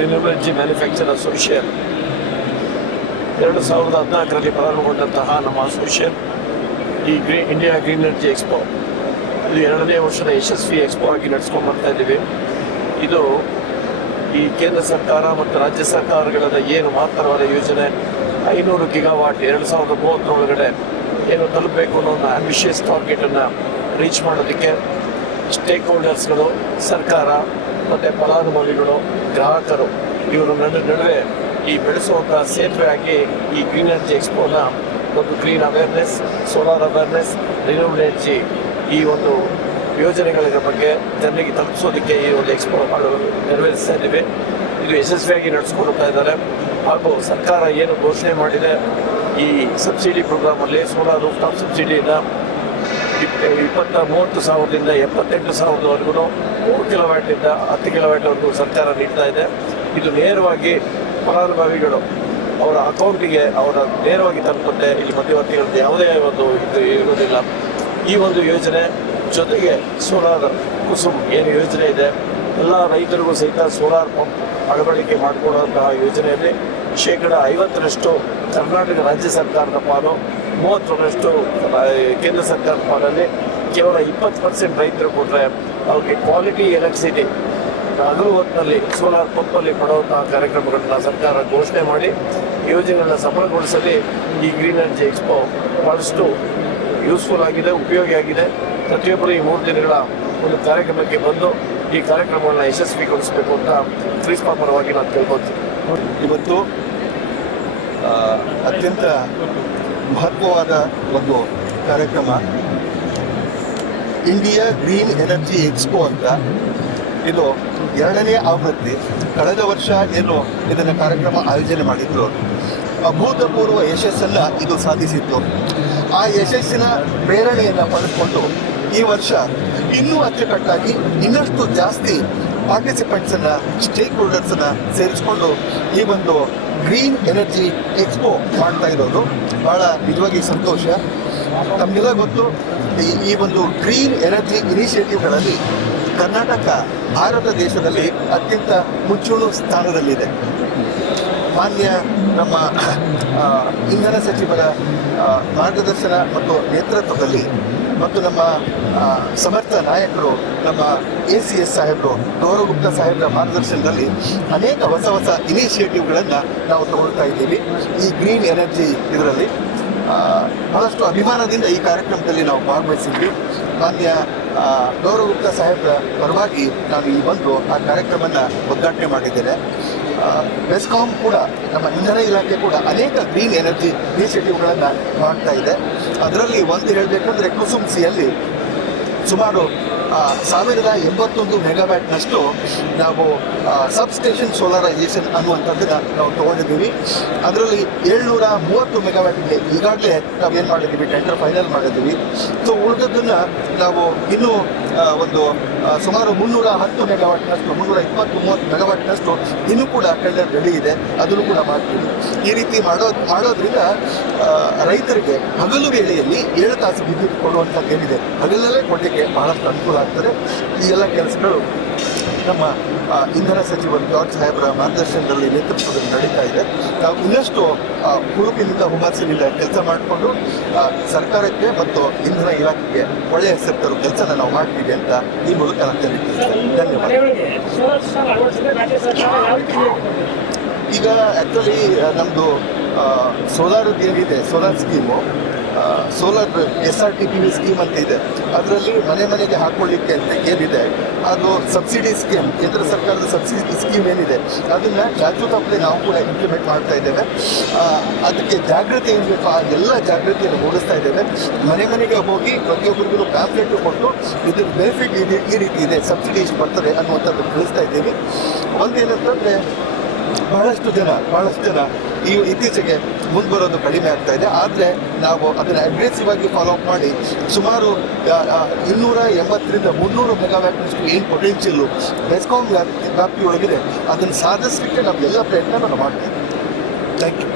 Renewable energy manufacture association ಎರಡು ಸಾವಿರದ ಹದಿನಾಲ್ಕರಲ್ಲಿ ಪ್ರಾರಂಭಗೊಂಡಂತಹ ನಮ್ಮ ಅಸೋಸಿಯೇಷನ್ ಈ ಗ್ರೀ ಇಂಡಿಯಾ ಗ್ರೀನ್ ಎನರ್ಜಿ ಎಕ್ಸ್ಪೋ ಇದು ಎರಡನೇ ವರ್ಷದ ಯಶಸ್ವಿ ಎಕ್ಸ್ಪೋ ಆಗಿ ನಡೆಸ್ಕೊಂಡು ಬರ್ತಾ ಇದ್ದೀವಿ. ಇದು ಈ ಕೇಂದ್ರ ಸರ್ಕಾರ ಮತ್ತು ರಾಜ್ಯ ಸರ್ಕಾರಗಳ ಏನು ಮಹತ್ತರವಾದ ಯೋಜನೆ, ಐನೂರು ಗಿಗಾವಾಟ್ ಎರಡು ಸಾವಿರದ ಮೂವತ್ತರೊಳಗಡೆ ಏನು ತಲುಪಬೇಕು ಅನ್ನೋ ಒಂದು ಆಂಬಿಷಿಯಸ್ ಟಾರ್ಗೆಟನ್ನು ರೀಚ್ ಮಾಡೋದಕ್ಕೆ ಸ್ಟೇಕ್ ಹೋಲ್ಡರ್ಸ್ಗಳು ಸರ್ಕಾರ ಮತ್ತು ಫಲಾನುಭವಿಗಳು ಗ್ರಾಹಕರು, ಇವರು ನನ್ನ ನಡುವೆ ಈ ಬೆಳೆಸುವಂತಹ ಸೇತುವೆ ಆಗಿ ಈ ಗ್ರೀನ್ ಎನರ್ಜಿ ಎಕ್ಸ್ಪೋನ ಒಂದು green awareness solar awareness renewable energy ಈ ಒಂದು ಯೋಜನೆಗಳ ಬಗ್ಗೆ ಜನರಿಗೆ ತಲುಪಿಸೋದಕ್ಕೆ ಈ ಒಂದು ಎಕ್ಸ್ಪೋ ಮಾಡಲು ನೆರವೇರಿಸ್ತಾ ಇದ್ದೀವಿ. ಇದು ಯಶಸ್ವಿಯಾಗಿ ನಡೆಸ್ಕೊಂಡು ಹೋಗ್ತಾ ಇದ್ದಾರೆ. ಹಾಗೂ ಸರ್ಕಾರ ಏನು ಘೋಷಣೆ ಮಾಡಿದೆ, ಈ ಸಬ್ಸಿಡಿ ಪ್ರೋಗ್ರಾಮಲ್ಲಿ ಸೋಲಾರ್ ರೂಫ್ ಟಾಪ್ ಸಬ್ಸಿಡಿಯಿಂದ ಇಪ್- ಇಪ್ಪತ್ತ ಮೂವತ್ತು ಸಾವಿರದಿಂದ ಎಪ್ಪತ್ತೆಂಟು ಸಾವಿರದವರೆಗೂ ಮೂರು ಕಿಲೋವ್ಯಾಟಿಂದ ಹತ್ತು ಕಿಲೋವ್ಯಾಟ್ವರೆಗೂ ಸರ್ಕಾರ ನೀಡ್ತಾ ಇದೆ. ಇದು ನೇರವಾಗಿ ಫಲಾನುಭವಿಗಳು ಅವರ ಅಕೌಂಟಿಗೆ ಅವರ ನೇರವಾಗಿ ತಲುಪುತ್ತೆ ಇಲ್ಲಿ ಮಧ್ಯವರ್ತಿಗಳದ್ದು ಯಾವುದೇ ಒಂದು ಇದು ಇರುವುದಿಲ್ಲ. ಈ ಒಂದು ಯೋಜನೆ ಜೊತೆಗೆ ಸೋಲಾರ್ ಕುಸುಮ್ ಏನು ಯೋಜನೆ ಇದೆ. ಎಲ್ಲ ರೈತರಿಗೂ ಸಹಿತ ಸೋಲಾರ್ ಪಂಪ್ ಅಳವಡಿಕೆ ಮಾಡಿಕೊಡುವಂತಹ ಯೋಜನೆಯಲ್ಲಿ ಶೇಕಡ ಐವತ್ತರಷ್ಟು ಕರ್ನಾಟಕ ರಾಜ್ಯ ಸರ್ಕಾರದ ಪಾಲು, ಮೂವತ್ತರಷ್ಟು ಕೇಂದ್ರ ಸರ್ಕಾರದ ಪಾಲಲ್ಲಿ ಕೇವಲ ಇಪ್ಪತ್ತು ಪರ್ಸೆಂಟ್ ರೈತರು ಕೊಟ್ಟರೆ ಅವ್ರಿಗೆ ಕ್ವಾಲಿಟಿ ಎಲೆಕ್ಟ್ರಿಸಿಟಿ ಹಗಲು ಹೊತ್ತಿನಲ್ಲಿ ಸೋಲಾರ್ ಪಂಪಲ್ಲಿ ಕೊಡುವಂತಹ ಕಾರ್ಯಕ್ರಮಗಳನ್ನು ಸರ್ಕಾರ ಘೋಷಣೆ ಮಾಡಿ, ಯೋಜನೆಗಳನ್ನು ಸಫಲಗೊಳಿಸಲಿ ಈ ಗ್ರೀನ್ ಎನರ್ಜಿ ಎಕ್ಸ್ಪೋ ಬಹಳಷ್ಟು ಯೂಸ್ಫುಲ್ ಆಗಿದೆ, ಉಪಯೋಗಿ ಆಗಿದೆ. ಪ್ರತಿಯೊಬ್ಬರು ಈ ಮೂರು ದಿನಗಳ ಒಂದು ಕಾರ್ಯಕ್ರಮಕ್ಕೆ ಬಂದು ಈ ಕಾರ್ಯಕ್ರಮವನ್ನು ಯಶಸ್ವಿಗೊಳಿಸಬೇಕು ಅಂತ ಕ್ರಿಸ್ಪಾ ನಾನು ಕೇಳ್ಕೊತೀನಿ ಇವತ್ತು ಅತ್ಯಂತ ಮಹತ್ವವಾದ ಒಂದು ಕಾರ್ಯಕ್ರಮ. ಇಂಡಿಯಾ ಗ್ರೀನ್ ಎನರ್ಜಿ ಎಕ್ಸ್ಪೋ ಅಂತ ಇದು ಎರಡನೇ ಆವೃತ್ತಿ. ಕಳೆದ ವರ್ಷ ಏನು ಇದನ್ನ ಕಾರ್ಯಕ್ರಮ ಆಯೋಜನೆ ಮಾಡಿದ್ರು. ಅಭೂತಪೂರ್ವ ಯಶಸ್ಸನ್ನ ಇದು ಸಾಧಿಸಿತ್ತು. ಆ ಯಶಸ್ಸಿನ ಪ್ರೇರಣೆಯನ್ನು ಪಡೆದುಕೊಂಡು ಈ ವರ್ಷ ಇನ್ನೂ ಅಚ್ಚುಕಟ್ಟಾಗಿ ಇನ್ನಷ್ಟು ಜಾಸ್ತಿ ಪಾರ್ಟಿಸಿಪೆಂಟ್ಸ್ ಅನ್ನ ಸ್ಟೇಕ್ ಹೋಲ್ಡರ್ಸ್ ಅನ್ನ ಸೇರಿಸಿಕೊಂಡು ಈ ಒಂದು ಗ್ರೀನ್ ಎನರ್ಜಿ ಎಕ್ಸ್ಪೋ ಮಾಡ್ತಾ ಇರೋದು. ಬಹಳ ನಿಜವಾಗಿ ಸಂತೋಷ. ತಮಗೆಲ್ಲ ಗೊತ್ತು, ಈ- ಈ ಒಂದು ಗ್ರೀನ್ ಎನರ್ಜಿ ಇನಿಷಿಯೇಟಿವ್ಗಳಲ್ಲಿ ಕರ್ನಾಟಕ, ಭಾರತ ದೇಶದಲ್ಲಿ ಅತ್ಯಂತ ಮುಂಚೂಣು ಸ್ಥಾನದಲ್ಲಿದೆ. ಮಾನ್ಯ ನಮ್ಮ ಇಂಧನ ಸಚಿವರ ಮಾರ್ಗದರ್ಶನ ಮತ್ತು ನೇತೃತ್ವದಲ್ಲಿ ಮತ್ತು ನಮ್ಮ ಸಮರ್ಥ ನಾಯಕರು, ನಮ್ಮ ಎ ಸಿ ಎಸ್ ಸಾಹೇಬರು, ಗೌರವಗುಪ್ತ ಸಾಹೇಬರ ಮಾರ್ಗದರ್ಶನದಲ್ಲಿ ಅನೇಕ ಹೊಸ ಹೊಸ ಇನಿಷಿಯೇಟಿವ್ಗಳನ್ನು ನಾವು ತಗೊಳ್ತಾ ಇದ್ದೀವಿ. ಈ ಗ್ರೀನ್ ಎನರ್ಜಿ ಇದರಲ್ಲಿ ಬಹಳಷ್ಟು ಅಭಿಮಾನದಿಂದ ಈ ಕಾರ್ಯಕ್ರಮದಲ್ಲಿ ನಾವು ಭಾಗವಹಿಸಿದ್ವಿ. ಮಾನ್ಯ ಗೌರವ ಗೌರವಗುಪ್ತ ಸಾಹೇಬರ ಪರವಾಗಿ ನಾನು ಈ ಬಂದು ಆ ಕಾರ್ಯಕ್ರಮವನ್ನು ಉದ್ಘಾಟನೆ ಮಾಡಿದ್ದೇನೆ. ಬೆಸ್ಕಾಂ ಕೂಡ, ನಮ್ಮ ಇಂಧನ ಇಲಾಖೆ ಕೂಡ ಅನೇಕ ಗ್ರೀನ್ ಎನರ್ಜಿ ಇನಿಷಿಯೇಟಿವ್ಗಳನ್ನು ಮಾಡ್ತಾ ಇದೆ. ಅದರಲ್ಲಿ ಒಂದು ಹೇಳಬೇಕಂದ್ರೆ ಕುಸುಮ್ಸಿಯಲ್ಲಿ ಸುಮಾರು ಸಾವಿರದ ಎಂಬತ್ತೊಂದು ಮೆಗಾವ್ಯಾಟ್ನಷ್ಟು ನಾವು ಸಬ್ಸ್ಟೇಷನ್ ಸೋಲರೈಸೇಷನ್ ಅನ್ನುವಂಥದ್ದನ್ನ ನಾವು ತೊಗೊಂಡಿದ್ದೀವಿ. ಅದರಲ್ಲಿ ಏಳ್ನೂರ ಮೂವತ್ತು ಮೆಗಾವ್ಯಾಟ್ಗೆ ಈಗಾಗಲೇ ನಾವು ಏನು ಮಾಡಿದ್ದೀವಿ ಟೆಂಡರ್ ಫೈನಲ್ ಮಾಡಿದ್ದೀವಿ. ಸೊ ಉಳಿದದ್ದನ್ನು ನಾವು ಇನ್ನೂ ಒಂದು ಸುಮಾರು ಮುನ್ನೂರ ಹತ್ತು ಮೆಗಾವಾಟ್ನಷ್ಟು ಮುನ್ನೂರ ಇಪ್ಪತ್ತು ಮೂವತ್ತು ಮೆಗಾವಾಟ್ನಷ್ಟು ಇನ್ನೂ ಕೂಡ ಟೆಂಡರ್ ರೆಡಿ ಇದೆ. ಅದನ್ನು ಕೂಡ ಮಾಡ್ತೀವಿ. ಈ ರೀತಿ ಮಾಡೋ, ಮಾಡೋದ್ರಿಂದ ರೈತರಿಗೆ ಹಗಲು ವೇಳೆಯಲ್ಲಿ ಏಳು ತಾಸು ವಿದ್ಯುತ್ ಕೊಡುವಂಥದ್ದು ಏನಿದೆ ಹಗಲಲ್ಲೇ ಕೊಡಲಿಕ್ಕೆ ಬಹಳಷ್ಟು ಅನುಕೂಲ ಆಗ್ತದೆ. ಈ ಎಲ್ಲ ಕೆಲಸಗಳು ನಮ್ಮ ಇಂಧನ ಸಚಿವರು ಜಾರ್ಜ್ ಸಾಹೇಬ್ರ ಮಾರ್ಗದರ್ಶನದಲ್ಲಿ ನೇತೃತ್ವದಲ್ಲಿ ನಡೀತಾ ಇದೆ. ನಾವು ಇನ್ನಷ್ಟು ಆ, ಹುರುಪಿನಿಂದ ಹುಮ್ಮಸ್ಸಿನಿಂದ ಕೆಲಸ ಮಾಡಿಕೊಂಡು ಸರ್ಕಾರಕ್ಕೆ ಮತ್ತು ಇಂಧನ ಇಲಾಖೆಗೆ ಒಳ್ಳೆಯ ಹೆಸರು ತರೋ ಕೆಲಸನ ನಾವು ಮಾಡ್ತೀವಿ ಅಂತ ಈ ಮೂಲಕ ನಾನು ತಿಳಿಸ್ತೇನೆ. ಧನ್ಯವಾದ. ಈಗ ಆ್ಯಕ್ಚುಲಿ ನಮ್ಮದು ಸೋಲಾರ್ ಏನಿದೆ solar scheme. Solar S R T P V scheme ಅಂತ ಇದೆ. ಅದರಲ್ಲಿ ಮನೆ ಮನೆಗೆ ಹಾಕೊಳ್ಳಿಕ್ಕೆ ಅಂತ ಏನಿದೆ? ಅದು ಸಬ್ಸಿಡಿ ಸ್ಕೀಮ್, ಕೇಂದ್ರ ಸರ್ಕಾರದ ಸಬ್ಸಿಡಿ ಸ್ಕೀಮ್ ಏನಿದೆ? ಅದನ್ನು ಜಾಗೃತಪ್ಪಲೆ ನಾವು ಕೂಡ ಇಂಪ್ಲಿಮೆಂಟ್ ಮಾಡ್ತಾ ಇದ್ದೇವೆ. ಅದಕ್ಕೆ ಜಾಗೃತಿ ಏನು ಬೇಕು ಆ ಎಲ್ಲ ಜಾಗೃತಿಯನ್ನು ಮೂಡಿಸ್ತಾ ಇದ್ದೇವೆ. ಮನೆ ಮನೆಗೆ ಹೋಗಿ ಪ್ರತಿಯೊಬ್ಬರಿಗೂ ಪ್ಯಾಂಪ್ಲೆಟ್ ಕೊಟ್ಟು ಇದ್ರ ಬೆನಿಫಿಟ್ ಇದೆ ಈ ರೀತಿ ಇದೆ, ಸಬ್ಸಿಡಿ ಇಷ್ಟು ಬರ್ತದೆ ಅನ್ನುವಂಥದ್ದು ತಿಳಿಸ್ತಾ ಇದ್ದೀವಿ. ಒಂದೇನಂತಂದರೆ, ಬಹಳಷ್ಟು ಜನ ಬಹಳಷ್ಟು ಜನ ಈ ಇತ್ತೀಚೆಗೆ ಮುಂದೆ ಬರೋದು ಕಡಿಮೆ ಆಗ್ತಾ ಇದೆ. ಆದರೆ ನಾವು ಅದನ್ನು ಅಗ್ರೆಸಿವ್ ಆಗಿ ಫಾಲೋ ಅಪ್ ಮಾಡಿ ಸುಮಾರು ಇನ್ನೂರ ಎಂಬತ್ತರಿಂದ ಮುನ್ನೂರು ಮೆಗಾವ್ಯಾಟ್ನಷ್ಟು ಏನು ಪೊಟೆನ್ಷಿಯಲ್ಲು ಬೆಸ್ಕಾಂ ವ್ಯಾಪ್ತಿ ವ್ಯಾಪ್ತಿಯೊಳಗಿದೆ, ಅದನ್ನು ಸಾಧಿಸಲಿಕ್ಕೆ ಎಲ್ಲ ಪ್ರಯತ್ನ ನಾವು ಮಾಡ್ತೀವಿ ಥ್ಯಾಂಕ್ ಯು